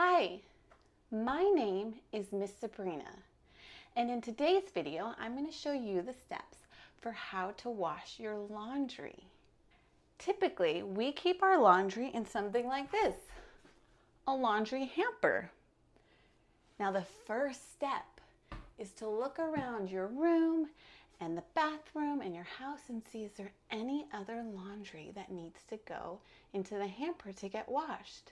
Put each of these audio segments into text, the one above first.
Hi, my name is Miss Sabrina, and in today's video, I'm going to show you the steps for how to wash your laundry. Typically, we keep our laundry in something like this, a laundry hamper. Now, the first step is to look around your room and the bathroom and your house and see, is there any other laundry that needs to go into the hamper to get washed?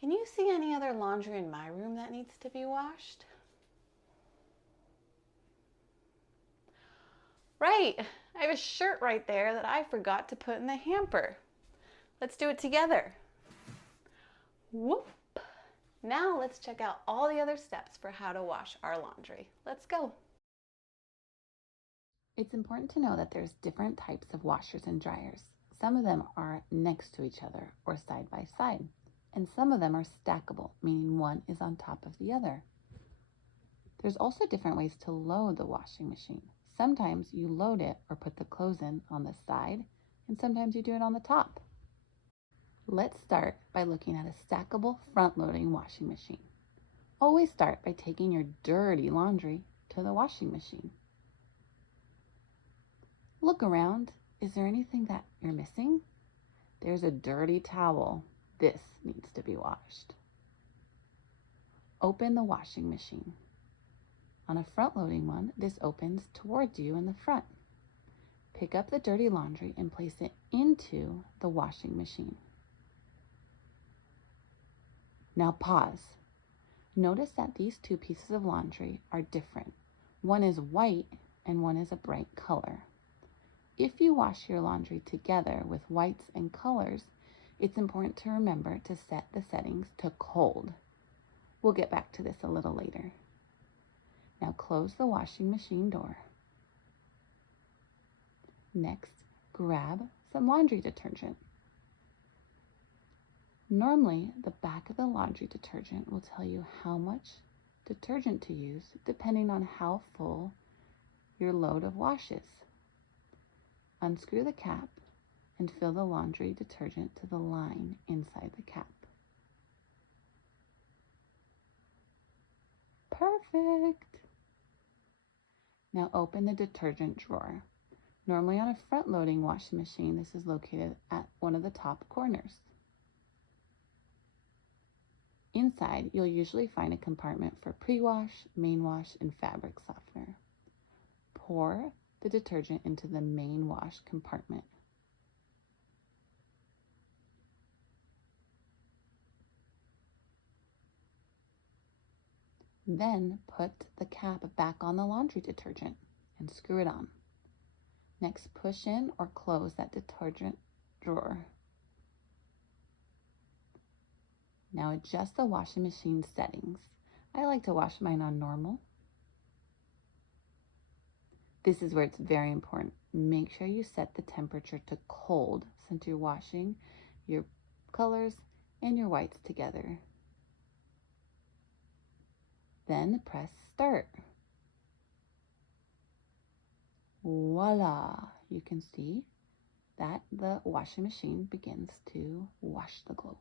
Can you see any other laundry in my room that needs to be washed? Right, I have a shirt right there that I forgot to put in the hamper. Let's do it together. Whoop! Now let's check out all the other steps for how to wash our laundry. Let's go. It's important to know that there's different types of washers and dryers. Some of them are next to each other or side by side, and some of them are stackable, meaning one is on top of the other. There's also different ways to load the washing machine. Sometimes you load it or put the clothes in on the side, and sometimes you do it on the top. Let's start by looking at a stackable front-loading washing machine. Always start by taking your dirty laundry to the washing machine. Look around. Is there anything that you're missing? There's a dirty towel. This needs to be washed. Open the washing machine. On a front-loading one, this opens towards you in the front. Pick up the dirty laundry and place it into the washing machine. Now pause. Notice that these two pieces of laundry are different. One is white and one is a bright color. If you wash your laundry together with whites and colors, it's important to remember to set the settings to cold. We'll get back to this a little later. Now close the washing machine door. Next, grab some laundry detergent. Normally, the back of the laundry detergent will tell you how much detergent to use depending on how full your load of wash is. Unscrew the cap and fill the laundry detergent to the line inside the cap. Perfect! Now open the detergent drawer. Normally on a front-loading washing machine, this is located at one of the top corners. Inside, you'll usually find a compartment for pre-wash, main wash, and fabric softener. Pour the detergent into the main wash compartment. Then put the cap back on the laundry detergent and screw it on. Next, push in or close that detergent drawer. Now adjust the washing machine settings. I like to wash mine on normal. This is where it's very important. Make sure you set the temperature to cold since you're washing your colors and your whites together. Then press start. Voila! You can see that the washing machine begins to wash the clothes.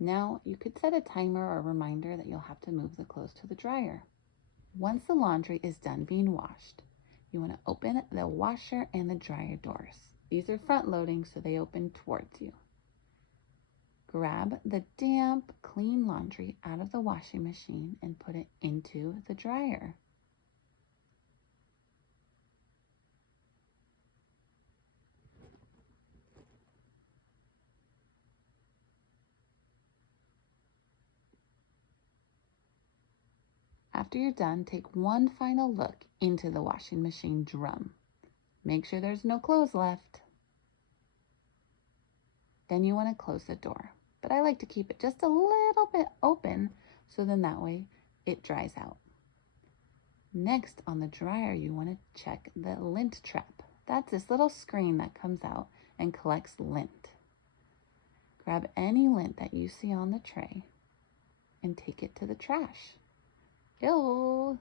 Now you could set a timer or a reminder that you'll have to move the clothes to the dryer. Once the laundry is done being washed, you want to open the washer and the dryer doors. These are front loading, so they open towards you. Grab the damp, clean laundry out of the washing machine and put it into the dryer. After you're done, take one final look into the washing machine drum. Make sure there's no clothes left. Then you want to close the door, but I like to keep it just a little bit open so then that way it dries out. Next, on the dryer, you want to check the lint trap. That's this little screen that comes out and collects lint. Grab any lint that you see on the tray and take it to the trash. Ew.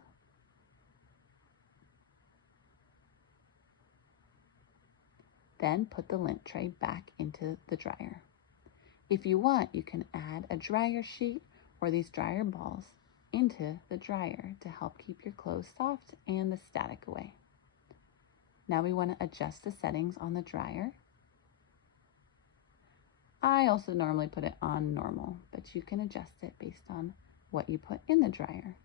Then put the lint tray back into the dryer. If you want, you can add a dryer sheet or these dryer balls into the dryer to help keep your clothes soft and the static away. Now we want to adjust the settings on the dryer. I also normally put it on normal, but you can adjust it based on what you put in the dryer.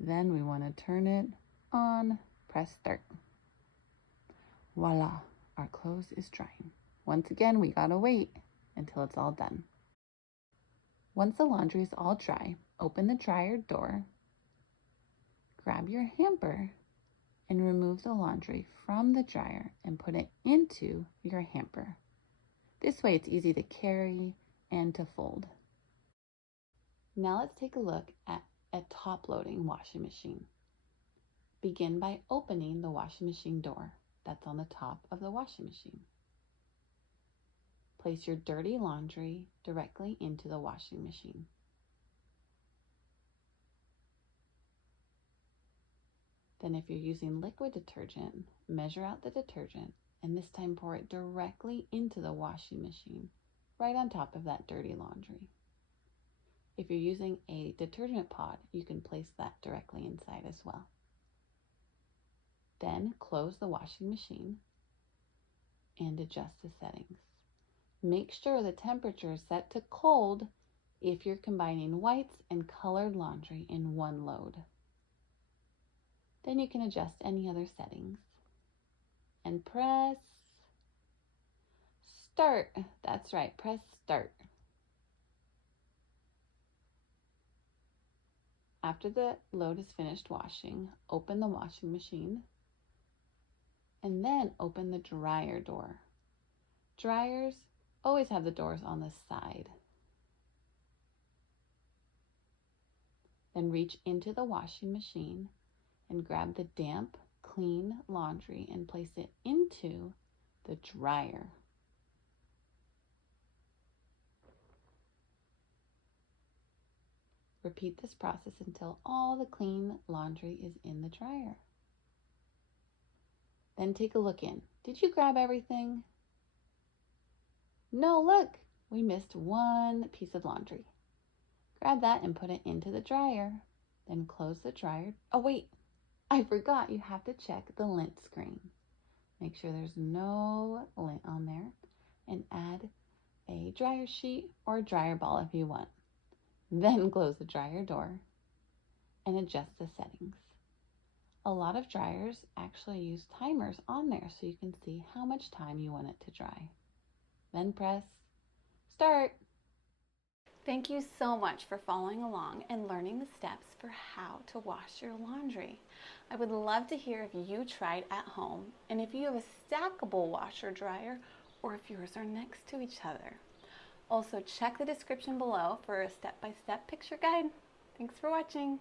Then we want to turn it on, press start. Voila, our clothes is drying. Once again, we gotta wait until it's all done. Once the laundry is all dry, open the dryer door, grab your hamper, and remove the laundry from the dryer and put it into your hamper. This way it's easy to carry and to fold. Now let's take a look at a top-loading washing machine. Begin by opening the washing machine door that's on the top of the washing machine. Place your dirty laundry directly into the washing machine. Then if you're using liquid detergent, measure out the detergent and this time pour it directly into the washing machine, right on top of that dirty laundry. If you're using a detergent pod, you can place that directly inside as well. Then close the washing machine and adjust the settings. Make sure the temperature is set to cold if you're combining whites and colored laundry in one load. Then you can adjust any other settings and press start. That's right, press start. After the load is finished washing, open the washing machine and then open the dryer door. Dryers always have the doors on the side. Then reach into the washing machine and grab the damp, clean laundry and place it into the dryer. Repeat this process until all the clean laundry is in the dryer. Then take a look in. Did you grab everything? No, look, we missed one piece of laundry. Grab that and put it into the dryer. Then close the dryer. Oh wait, I forgot, you have to check the lint screen. Make sure there's no lint on there and add a dryer sheet or a dryer ball if you want. Then close the dryer door and adjust the settings. A lot of dryers actually use timers on there so you can see how much time you want it to dry. Then press start. Thank you so much for following along and learning the steps for how to wash your laundry. I would love to hear if you tried at home and if you have a stackable washer dryer or if yours are next to each other. Also, check the description below for a step-by-step picture guide. Thanks for watching.